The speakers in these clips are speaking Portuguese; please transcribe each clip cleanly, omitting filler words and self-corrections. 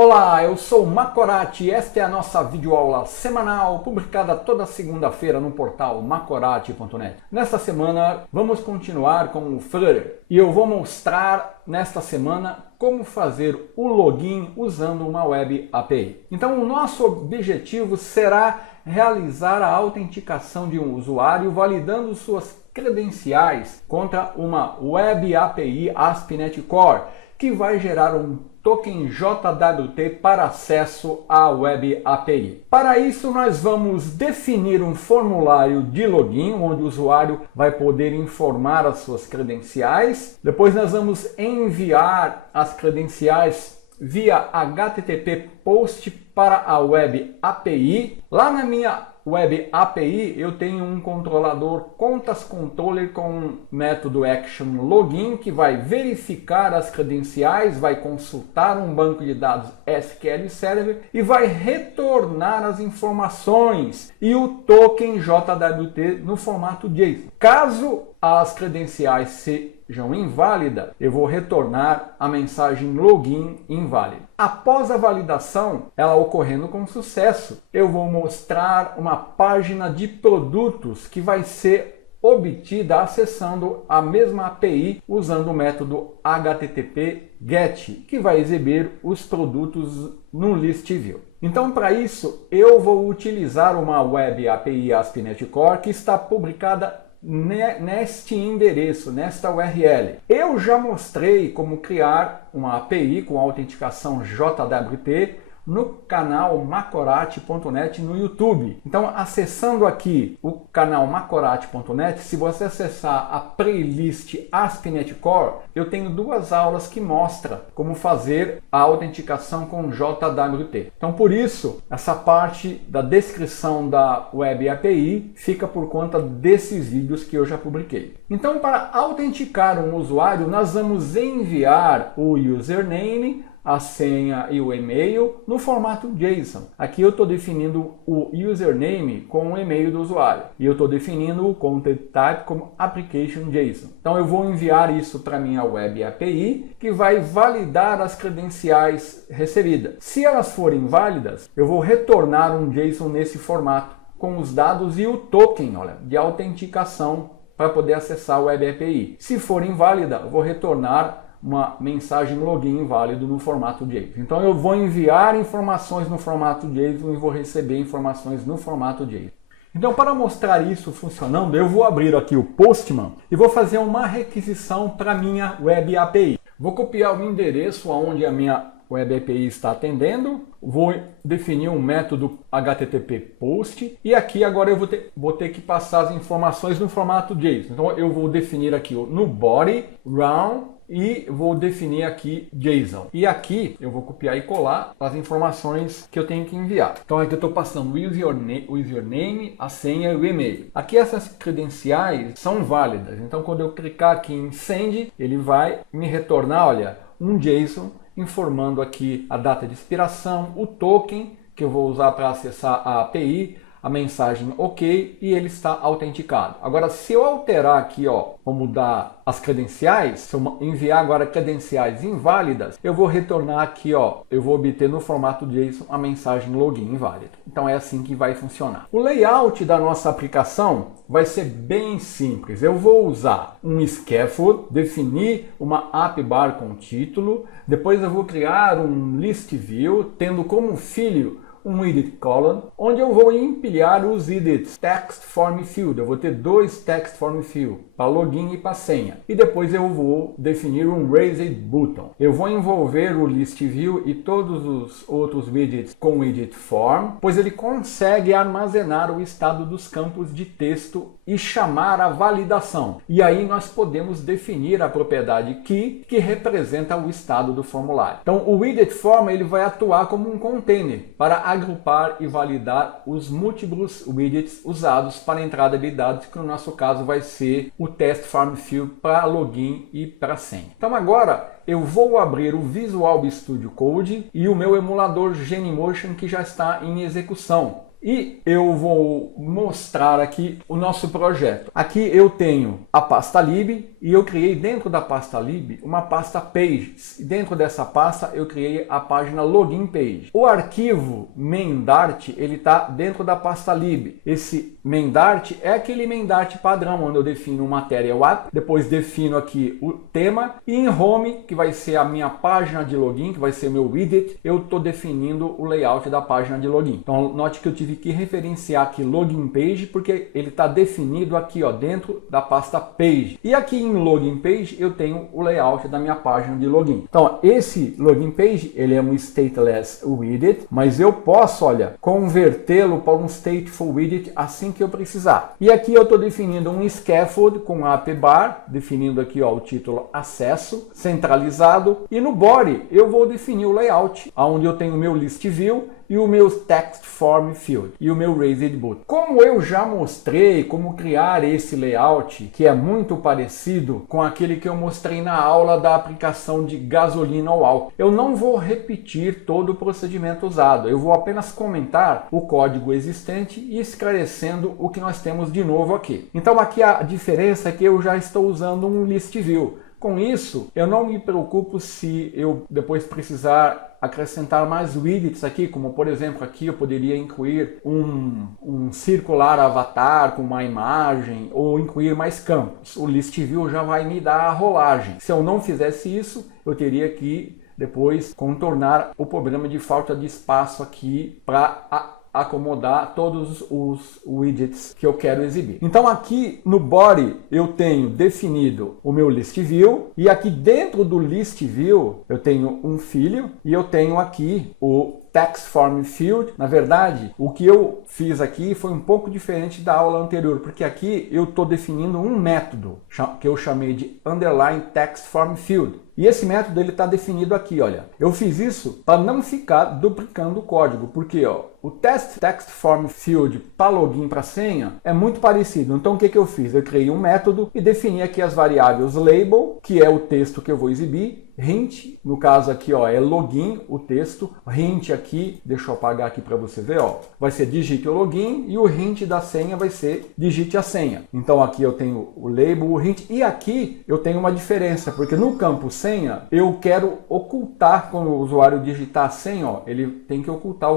Olá, eu sou o Macorati e esta é a nossa videoaula semanal, publicada toda segunda-feira no portal macorati.net. Nesta semana vamos continuar com o Flutter e eu vou mostrar nesta semana como fazer o login usando uma Web API. Então o nosso objetivo será realizar a autenticação de um usuário validando suas credenciais contra uma Web API ASP.NET Core, que vai gerar um token JWT para acesso à Web API. Para isso, nós vamos definir um formulário de login, onde o usuário vai poder informar as suas credenciais. Depois nós vamos enviar as credenciais via HTTP POST para a Web API. Lá na minha Web API eu tenho um controlador contas controller com um método action login que vai verificar as credenciais, vai consultar um banco de dados SQL Server e vai retornar as informações e o token JWT no formato JSON. Caso as credenciais sejam inválidas, eu vou retornar a mensagem login inválida. Após a validação, ela ocorrendo com sucesso, eu vou mostrar uma página de produtos que vai ser obtida acessando a mesma API usando o método HTTP GET, que vai exibir os produtos no list view. Então, para isso, eu vou utilizar uma Web API ASP.NET Core que está publicada neste endereço, nesta URL. Eu já mostrei como criar uma API com autenticação JWT no canal macorati.net no YouTube. Então, acessando aqui o canal macorati.net, se você acessar a playlist ASP.NET Core, eu tenho duas aulas que mostram como fazer a autenticação com JWT. Então, por isso, essa parte da descrição da Web API fica por conta desses vídeos que eu já publiquei. Então, para autenticar um usuário, nós vamos enviar o username, a senha e o e-mail no formato JSON. Aqui eu estou definindo o username com o e-mail do usuário e eu estou definindo o content type como application JSON. Então eu vou enviar isso para minha Web API, que vai validar as credenciais recebidas. Se elas forem válidas, eu vou retornar um JSON nesse formato com os dados e o token, olha, de autenticação para poder acessar a Web API. Se for inválida, eu vou retornar uma mensagem login inválido no formato JSON. Então eu vou enviar informações no formato JSON e vou receber informações no formato JSON. Então, para mostrar isso funcionando, eu vou abrir aqui o Postman e vou fazer uma requisição para minha Web API. Vou copiar o endereço onde a minha Web API está atendendo, vou definir um método HTTP POST e aqui agora eu vou ter que passar as informações no formato JSON. Então eu vou definir aqui no body, round, e vou definir aqui JSON. E aqui eu vou copiar e colar as informações que eu tenho que enviar. Então aqui eu estou passando o username, a senha e o e-mail. Aqui essas credenciais são válidas. Então quando eu clicar aqui em Send, ele vai me retornar, olha, um JSON informando aqui a data de expiração, o token que eu vou usar para acessar a API, a mensagem OK e ele está autenticado. Agora, se eu alterar aqui, ó, vou mudar as credenciais, se eu enviar agora credenciais inválidas, eu vou retornar aqui, ó, eu vou obter no formato JSON a mensagem login inválido. Então é assim que vai funcionar. O layout da nossa aplicação vai ser bem simples. Eu vou usar um scaffold, definir uma app bar com título, depois eu vou criar um list view, tendo como filho um edit column, onde eu vou empilhar os edits text form field. Eu vou ter dois text form field, para login e para senha. E depois eu vou definir um raised button. Eu vou envolver o list view e todos os outros widgets com o edit form, pois ele consegue armazenar o estado dos campos de texto e chamar a validação. E aí nós podemos definir a propriedade key, que representa o estado do formulário. Então o widget form ele vai atuar como um container para agrupar e validar os múltiplos widgets usados para entrada de dados, que no nosso caso vai ser o test form field para login e para senha. Então agora eu vou abrir o Visual Studio Code e o meu emulador Genymotion que já está em execução. E eu vou mostrar aqui o nosso projeto. Aqui eu tenho a pasta lib, e eu criei dentro da pasta lib uma pasta pages. E dentro dessa pasta eu criei a página login page. O arquivo main.dart ele está dentro da pasta lib. Esse main.dart é aquele main.dart padrão, onde eu defino o material app, depois defino aqui o tema, e em home, que vai ser a minha página de login, que vai ser meu widget, eu estou definindo o layout da página de login. Então note que eu tive que referenciar aqui login page, porque ele está definido aqui, ó, dentro da pasta page. E aqui em login page eu tenho o layout da minha página de login. Então esse login page ele é um stateless widget, mas eu posso, olha, convertê-lo para um stateful widget assim que eu precisar. E aqui eu estou definindo um scaffold com app bar, definindo aqui, ó, o título acesso centralizado, e no body eu vou definir o layout, onde eu tenho o meu list view e o meu text form field e o meu raised button. Como eu já mostrei como criar esse layout, que é muito parecido com aquele que eu mostrei na aula da aplicação de gasolina ou álcool, eu não vou repetir todo o procedimento usado, eu vou apenas comentar o código existente e esclarecendo o que nós temos de novo aqui. Então aqui a diferença é que eu já estou usando um list view. Com isso, eu não me preocupo se eu depois precisar acrescentar mais widgets aqui, como por exemplo aqui eu poderia incluir um circular avatar com uma imagem, ou incluir mais campos. O list view já vai me dar a rolagem. Se eu não fizesse isso, eu teria que depois contornar o problema de falta de espaço aqui para acomodar todos os widgets que eu quero exibir. Então aqui no body eu tenho definido o meu list view, e aqui dentro do list view eu tenho um filho, e eu tenho aqui o text form field. Na verdade, o que eu fiz aqui foi um pouco diferente da aula anterior, porque aqui eu estou definindo um método que eu chamei de underline text form field. E esse método ele está definido aqui, olha. Eu fiz isso para não ficar duplicando o código, porque ó, o text form field para login para senha é muito parecido. Então o que eu fiz? Eu criei um método e defini aqui as variáveis label, que é o texto que eu vou exibir, hint, no caso aqui ó, é login, o texto, hint aqui, deixa eu apagar aqui para você ver, ó, vai ser digite o login, e o hint da senha vai ser digite a senha. Então aqui eu tenho o label, o hint, e aqui eu tenho uma diferença, porque no campo senha eu quero ocultar, quando o usuário digitar a senha, ó, ele tem que ocultar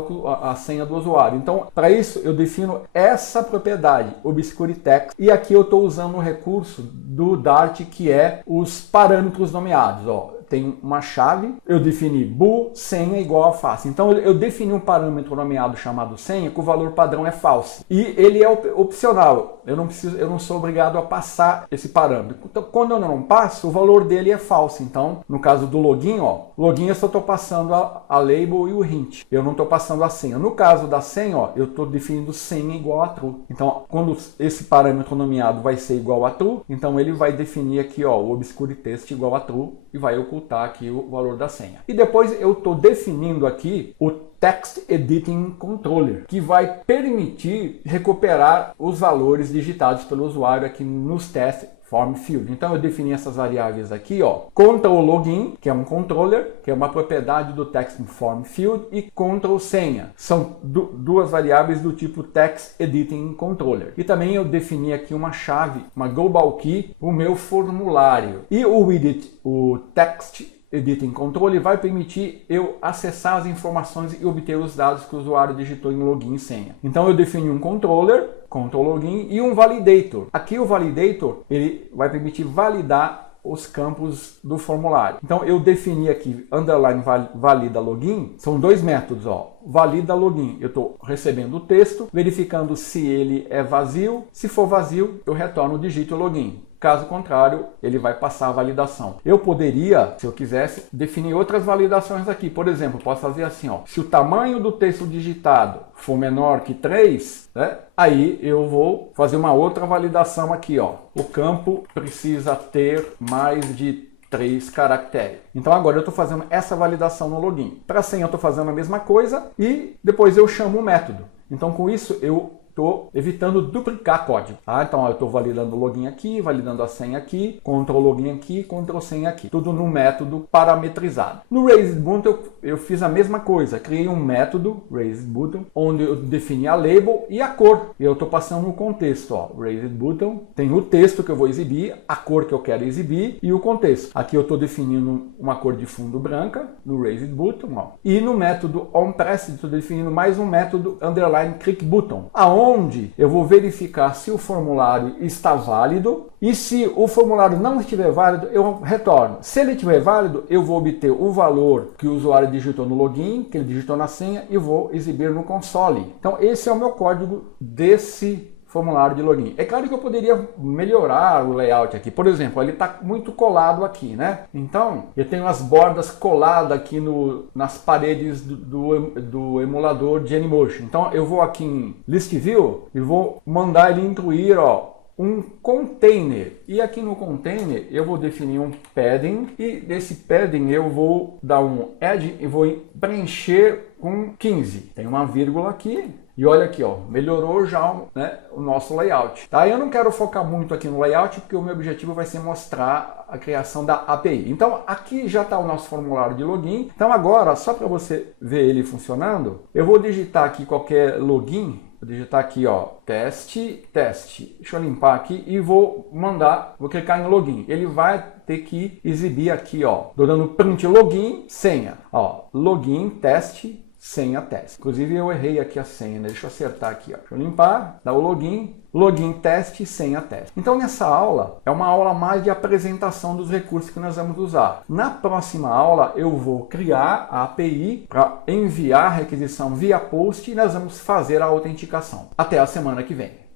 a senha do usuário. Então para isso eu defino essa propriedade, obscure text, e aqui eu estou usando um recurso do Dart que é os parâmetros nomeados, ó. Tem uma chave, eu defini bool senha igual a false. Então eu defini um parâmetro nomeado chamado senha, que o valor padrão é false. E ele é opcional, eu não sou obrigado a passar esse parâmetro. Então quando eu não passo, o valor dele é false. Então no caso do login, ó, login eu só estou passando a label e o hint, eu não estou passando a senha. No caso da senha, ó, eu estou definindo senha igual a true. Então quando esse parâmetro nomeado vai ser igual a true, então ele vai definir aqui, ó, o obscure text igual a true, e vai ocultar aqui o valor da senha. E depois eu estou definindo aqui o Text Editing Controller, que vai permitir recuperar os valores digitados pelo usuário aqui nos Text Form Field. Então eu defini essas variáveis aqui, ó, control login, que é um controller, que é uma propriedade do Text Form Field, e control senha. São duas variáveis do tipo Text Editing Controller. E também eu defini aqui uma chave, uma global key, o meu formulário. E o widget, o Text Editing Controller, vai permitir eu acessar as informações e obter os dados que o usuário digitou em login e senha. Então eu defini um controller, control login, e um validator. Aqui o validator ele vai permitir validar os campos do formulário. Então eu defini aqui underline valida login, são dois métodos, ó. Valida login, eu estou recebendo o texto, verificando se ele é vazio. Se for vazio, eu retorno o digite login. Caso contrário, ele vai passar a validação. Eu poderia, se eu quisesse, definir outras validações aqui. Por exemplo, posso fazer assim, ó, se o tamanho do texto digitado for menor que 3, né, aí eu vou fazer uma outra validação aqui, ó. O campo precisa ter mais de 3 caracteres. Então agora eu estou fazendo essa validação no login. Para senha eu estou fazendo a mesma coisa e depois eu chamo o método. Então com isso eu estou evitando duplicar código. Tá? Então eu estou validando o login aqui, validando a senha aqui, Ctrl login aqui, Ctrl senha aqui. Tudo no método parametrizado. No Raised Button eu fiz a mesma coisa. Criei um método, Raised Button, onde eu defini a label e a cor. E eu estou passando o contexto. Ó. Raised Button tem o texto que eu vou exibir, a cor que eu quero exibir e o contexto. Aqui eu estou definindo uma cor de fundo branca no Raised Button. Ó. E no método onPressed estou definindo mais um método underline click button, aonde eu vou verificar se o formulário está válido e se o formulário não estiver válido, eu retorno. Se ele estiver válido, eu vou obter o valor que o usuário digitou no login, que ele digitou na senha e vou exibir no console. Então esse é o meu código desse formulário de login. É claro que eu poderia melhorar o layout aqui. Por exemplo, ele está muito colado aqui, né? Então, eu tenho as bordas coladas aqui nas paredes do emulador de Genymotion. Então, eu vou aqui em List View e vou mandar ele incluir, ó, um container. E aqui no container eu vou definir um padding e desse padding eu vou dar um add e vou preencher com 15. Tem uma vírgula aqui. E olha aqui, ó, melhorou já, né, o nosso layout. Tá? Eu não quero focar muito aqui no layout, porque o meu objetivo vai ser mostrar a criação da API. Então, aqui já está o nosso formulário de login. Então, agora, só para você ver ele funcionando, eu vou digitar aqui qualquer login. Vou digitar aqui, ó, teste. Deixa eu limpar aqui e vou clicar em login. Ele vai ter que exibir aqui, ó, tô dando print login, senha. Ó, login, teste, senha, teste. Inclusive eu errei aqui a senha, né? Deixa eu acertar aqui, ó. Deixa eu limpar, dar o login, teste, senha, teste. Então nessa aula é uma aula mais de apresentação dos recursos que nós vamos usar. Na próxima aula eu vou criar a API para enviar a requisição via post e nós vamos fazer a autenticação. Até a semana que vem.